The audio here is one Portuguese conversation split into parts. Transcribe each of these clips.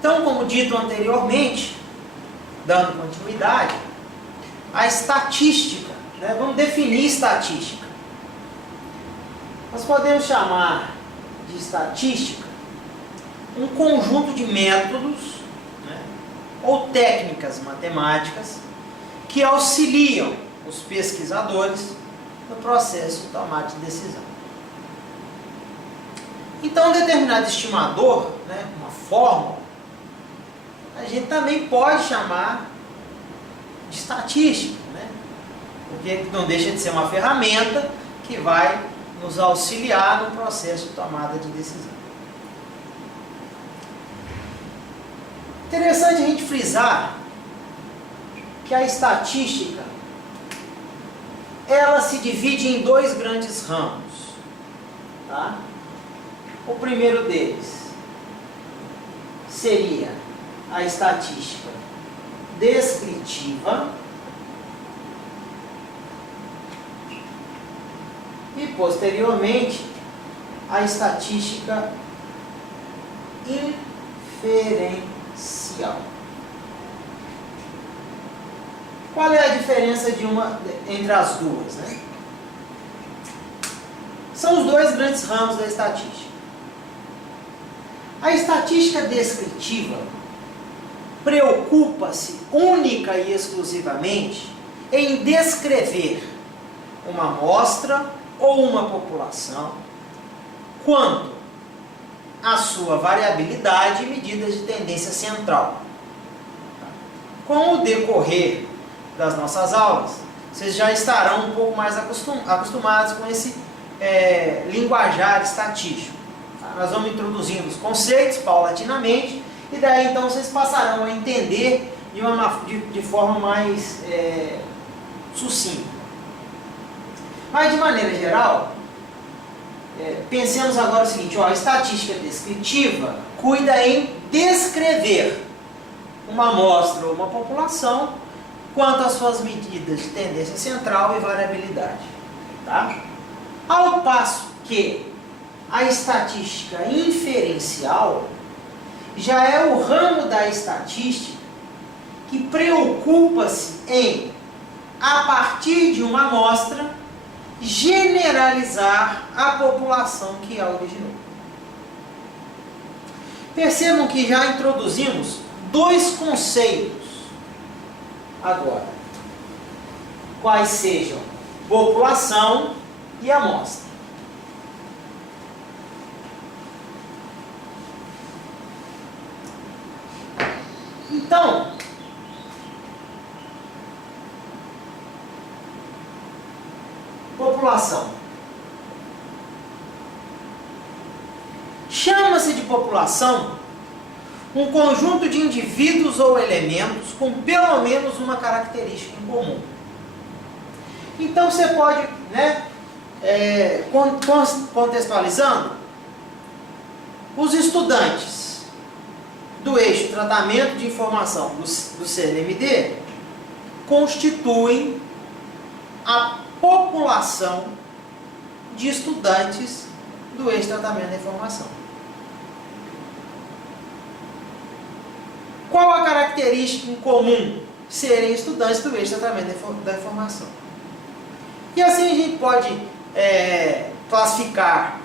Então, como dito anteriormente, dando continuidade, a estatística, né? Vamos definir estatística. Nós podemos chamar de estatística um conjunto de métodos, né, ou técnicas matemáticas que auxiliam os pesquisadores no processo de tomada de decisão. Então, um determinado estimador, né, uma fórmula, a gente também pode chamar de estatística, né, porque não deixa de ser uma ferramenta que vai nos auxiliar no processo de tomada de decisão. Interessante a gente frisar que a estatística ela se divide em dois grandes ramos, tá? O primeiro deles seria a estatística descritiva e, posteriormente, a estatística inferencial. Qual é a diferença entre as duas, né? São os dois grandes ramos da estatística. A estatística descritiva preocupa-se única e exclusivamente em descrever uma amostra ou uma população quanto à sua variabilidade e medidas de tendência central. Com o decorrer das nossas aulas, vocês já estarão um pouco mais acostumados com esse linguajar estatístico. Tá? Nós vamos introduzindo os conceitos paulatinamente e daí então vocês passarão a entender de forma mais sucinta. Mas de maneira geral, pensemos agora o seguinte, a estatística descritiva cuida em descrever uma amostra ou uma população quanto às suas medidas de tendência central e variabilidade. Tá? Ao passo que a estatística inferencial já é o ramo da estatística que preocupa-se em, a partir de uma amostra, generalizar a população que a originou. Percebam que já introduzimos dois conceitos agora, quais sejam população e amostra. Então, população. Chama-se de população um conjunto de indivíduos ou elementos com pelo menos uma característica em comum. Então você pode, né, contextualizando, os estudantes do eixo tratamento de informação do CNMD constituem a população de estudantes do eixo tratamento da informação. Qual a característica em comum? Serem estudantes do eixo tratamento da informação. E assim a gente pode classificar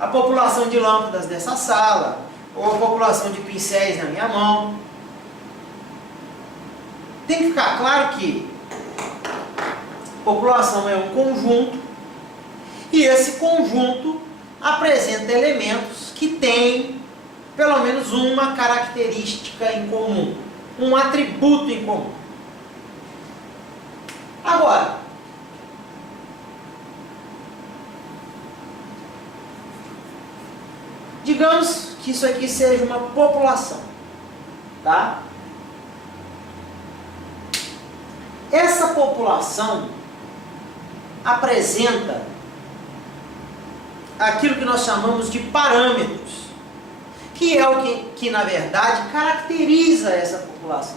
a população de lâmpadas dessa sala, ou a população de pincéis na minha mão. Tem que ficar claro que população é um conjunto, e esse conjunto apresenta elementos que têm pelo menos uma característica em comum, um atributo em comum. Agora, digamos que isso aqui seja uma população, tá? Essa população apresenta aquilo que nós chamamos de parâmetros, que é o que na verdade caracteriza essa população.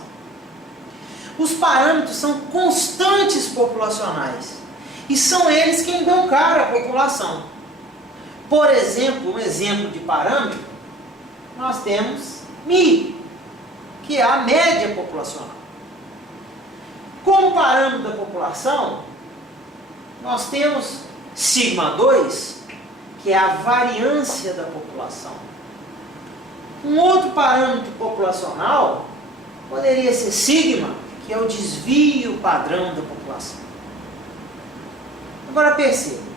Os parâmetros são constantes populacionais e são eles quem dão cara à população. Por exemplo, um exemplo de parâmetro, nós temos μ, que é a média populacional. Como parâmetro da população, nós temos sigma 2, que é a variância da população. Um outro parâmetro populacional poderia ser sigma, que é o desvio padrão da população. Agora perceba,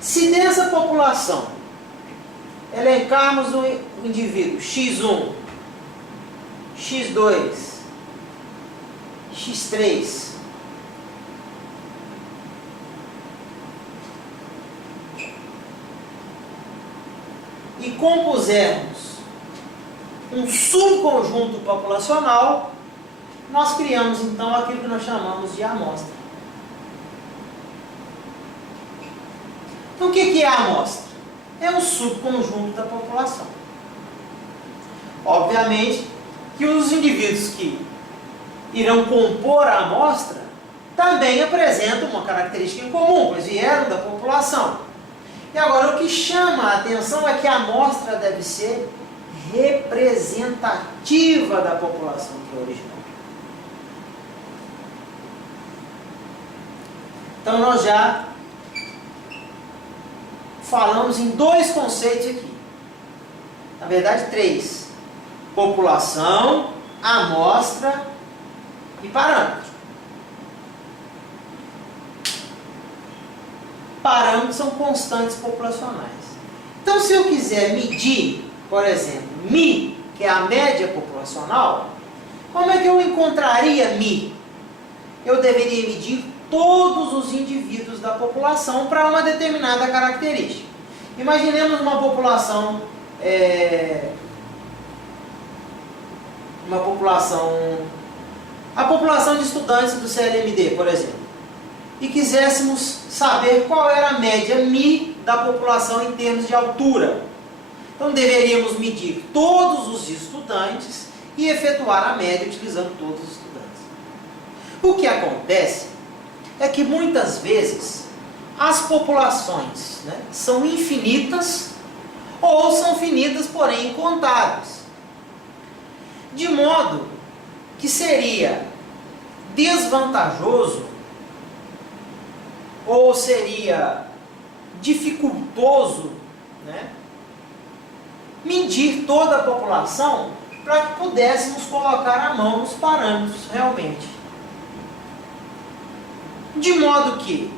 se dessa população elencarmos o indivíduo x1, x2, x3, e compusermos um subconjunto populacional, nós criamos então aquilo que nós chamamos de amostra. Então o que é a amostra? É um subconjunto da população. Obviamente que os indivíduos que irão compor a amostra também apresentam uma característica em comum, pois vieram da população. E agora o que chama a atenção é que a amostra deve ser representativa da população que originou. Então nós já falamos em dois conceitos aqui. Na verdade, três: população, amostra e parâmetro. Parâmetros são constantes populacionais. Então, se eu quiser medir, por exemplo, Mi, que é a média populacional, como é que eu encontraria Mi? Eu deveria medir todos os indivíduos da população para uma determinada característica. Imaginemos uma população, a população de estudantes do CLMD, por exemplo, e quiséssemos saber qual era a média Mi da população em termos de altura. Então deveríamos medir todos os estudantes e efetuar a média utilizando todos os estudantes. O que acontece é que muitas vezes as populações, são infinitas ou são finitas, porém incontáveis. De modo que seria desvantajoso ou seria dificultoso, medir toda a população para que pudéssemos colocar a mão nos parâmetros realmente. De modo que,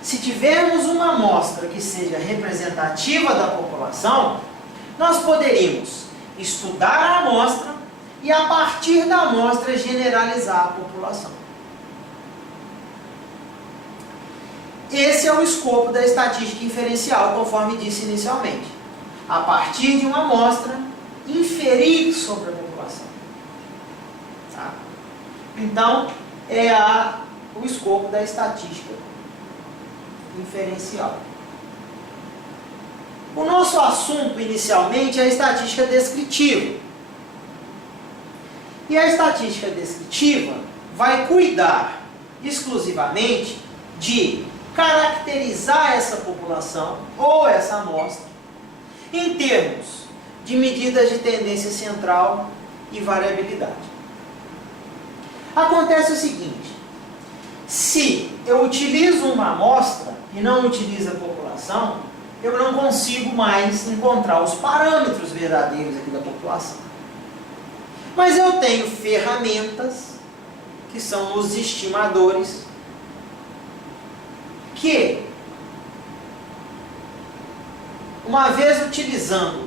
se tivermos uma amostra que seja representativa da população, nós poderíamos estudar a amostra e, a partir da amostra, generalizar a população. Esse é o escopo da estatística inferencial, conforme disse inicialmente. A partir de uma amostra, inferir sobre a população. Tá? Então, é o escopo da estatística inferencial. O nosso assunto inicialmente é a estatística descritiva. E a estatística descritiva vai cuidar exclusivamente de caracterizar essa população ou essa amostra em termos de medidas de tendência central e variabilidade. Acontece o seguinte: se eu utilizo uma amostra e não utilizo a população, eu não consigo mais encontrar os parâmetros verdadeiros aqui da população. Mas eu tenho ferramentas, que são os estimadores, que, uma vez utilizando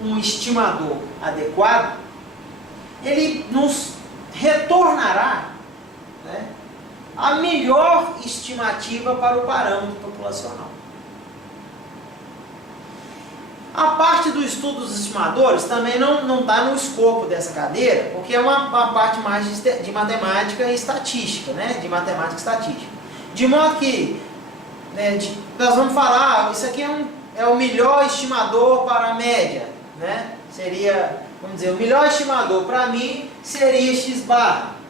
um estimador adequado, ele nos retornará a melhor estimativa para o parâmetro populacional. A parte do estudo dos estimadores também não está no escopo dessa cadeira, porque é uma parte mais de matemática e estatística, de matemática e estatística. De modo que nós vamos falar, isso aqui é o melhor estimador para a média, seria, vamos dizer, o melhor estimador para mim seria x barra.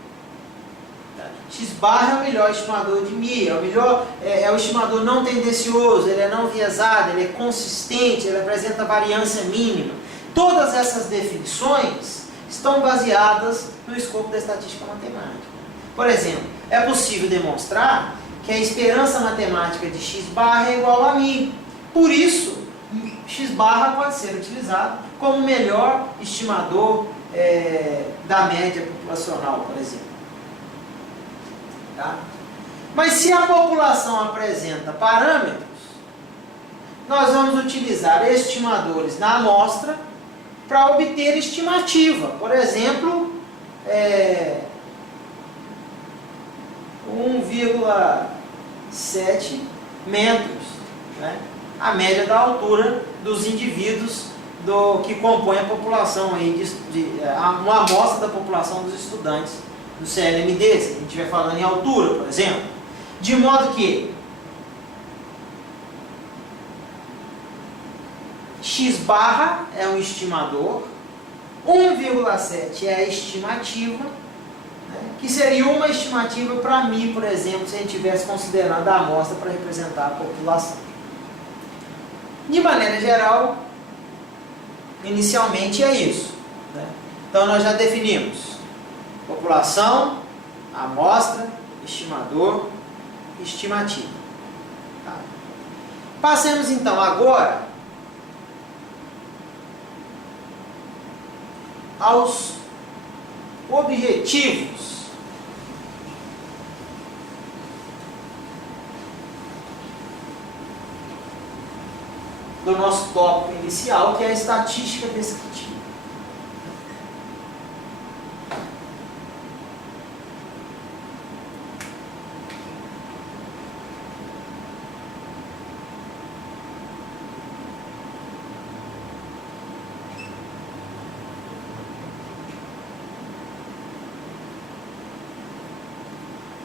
X barra é o melhor estimador de Mi, é o estimador não tendencioso, ele é não viesado, ele é consistente, ele apresenta variância mínima. todas essas definições estão baseadas no escopo da estatística matemática. Por exemplo, é possível demonstrar que a esperança matemática de x barra é igual a μ. Por isso, x barra pode ser utilizado como melhor estimador da média populacional, por exemplo. Tá? Mas se a população apresenta parâmetros, nós vamos utilizar estimadores na amostra para obter estimativa. Por exemplo, 1,7 metros, né? A média da altura dos indivíduos que compõem a população, aí uma amostra da população dos estudantes do CLMD, se a gente estiver falando em altura, por exemplo. De modo que x barra é um estimador, 1,7 é a estimativa, né, que seria uma estimativa para mim, por exemplo, se a gente tivesse considerado a amostra para representar a população. De maneira geral, inicialmente é isso, né? Então nós já definimos população, amostra, estimador, estimativa. Tá? Passemos então agora aos objetivos do nosso tópico inicial, que é a estatística descritiva.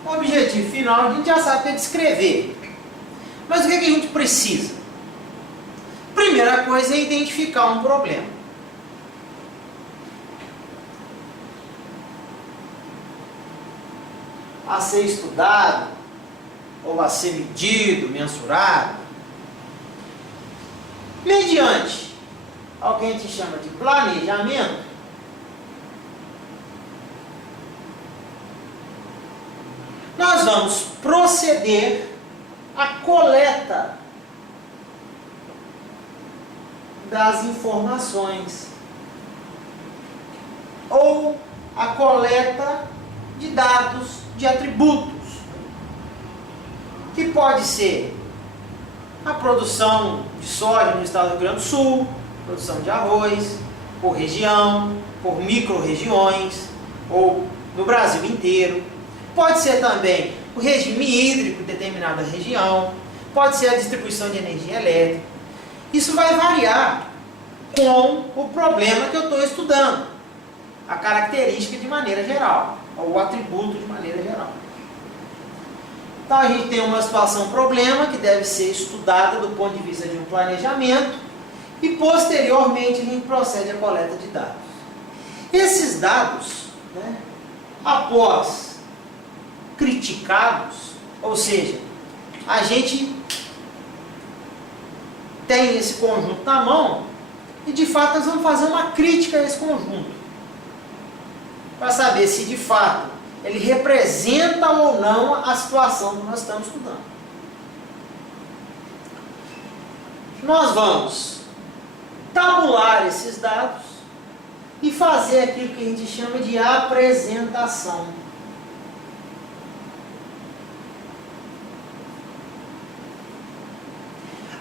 O objetivo final a gente já sabe que é descrever. Mas o que a gente precisa? Primeira coisa é identificar um problema. A ser estudado, ou a ser medido, mensurado, mediante ao que a gente chama de planejamento, nós vamos proceder à coleta das informações ou a coleta de dados, de atributos, que pode ser a produção de soja no estado do Rio Grande do Sul, produção de arroz, por região, por micro-regiões, ou no Brasil inteiro. Pode ser também o regime hídrico de determinada região, pode ser a distribuição de energia elétrica. Isso vai variar com o problema que eu estou estudando, a característica de maneira geral, ou o atributo de maneira geral. Então a gente tem uma situação problema que deve ser estudada do ponto de vista de um planejamento e posteriormente a gente procede à coleta de dados. Esses dados, né, após criticados, ou seja, a gente tem esse conjunto na mão e de fato nós vamos fazer uma crítica a esse conjunto para saber se de fato ele representa ou não a situação que nós estamos estudando. Nós vamos tabular esses dados e fazer aquilo que a gente chama de apresentação.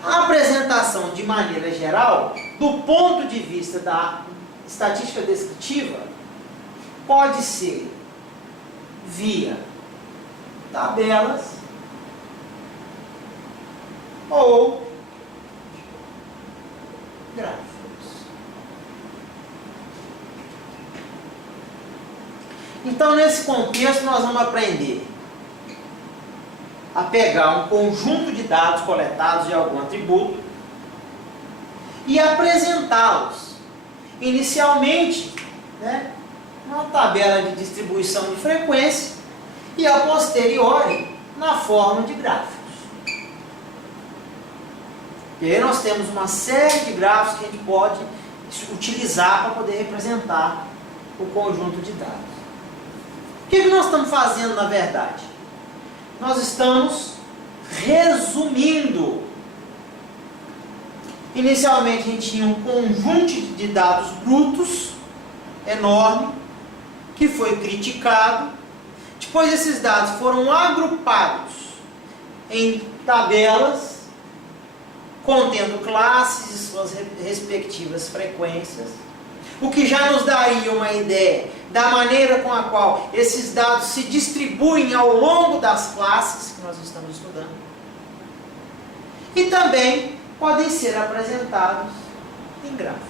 A apresentação, de maneira geral, do ponto de vista da estatística descritiva, pode ser via tabelas ou gráficos. Então, nesse contexto, nós vamos aprender a pegar um conjunto de dados coletados de algum atributo e apresentá-los inicialmente, né, numa tabela de distribuição de frequência e a posteriori na forma de gráficos. E aí nós temos uma série de gráficos que a gente pode utilizar para poder representar o conjunto de dados. O que nós estamos fazendo na verdade? Nós estamos resumindo. Inicialmente a gente tinha um conjunto de dados brutos enorme, que foi criticado. Depois esses dados foram agrupados em tabelas, contendo classes e suas respectivas frequências, o que já nos daria uma ideia da maneira com a qual esses dados se distribuem ao longo das classes que nós estamos estudando. E também podem ser apresentados em gráficos.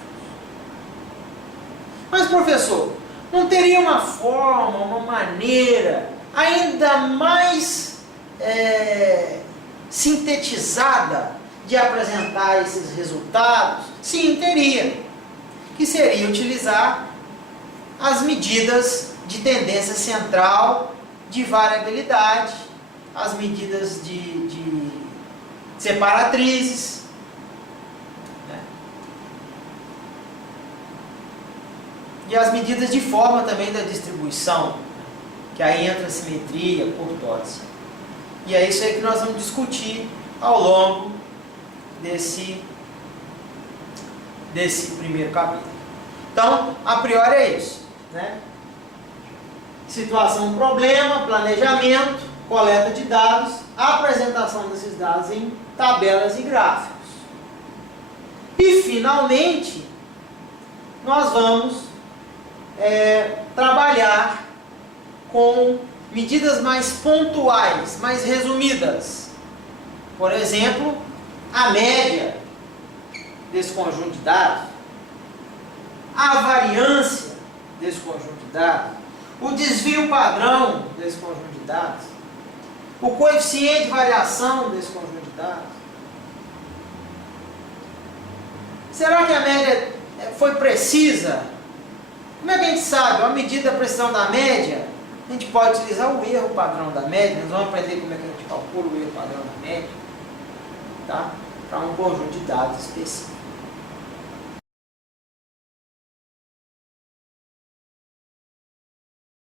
Mas, professor, não teria uma forma, uma maneira ainda mais sintetizada de apresentar esses resultados? Sim, teria. Que seria utilizar as medidas de tendência central, de variabilidade, as medidas de separatrizes, né? E as medidas de forma também da distribuição, que aí entra a simetria, curtósia. E é isso aí que nós vamos discutir ao longo desse primeiro capítulo. Então, a priori é isso, né? Situação, problema, planejamento, coleta de dados, apresentação desses dados em tabelas e gráficos. E, finalmente, nós vamos trabalhar com medidas mais pontuais, mais resumidas. Por exemplo, a média desse conjunto de dados, a variância desse conjunto de dados, o desvio padrão desse conjunto de dados, o coeficiente de variação desse conjunto de dados. Será que a média foi precisa? Como é que a gente sabe? A medida da precisão da média, a gente pode utilizar o erro padrão da média. Nós vamos aprender como é que a gente calcula o erro padrão da média, tá? Para um conjunto de dados específico.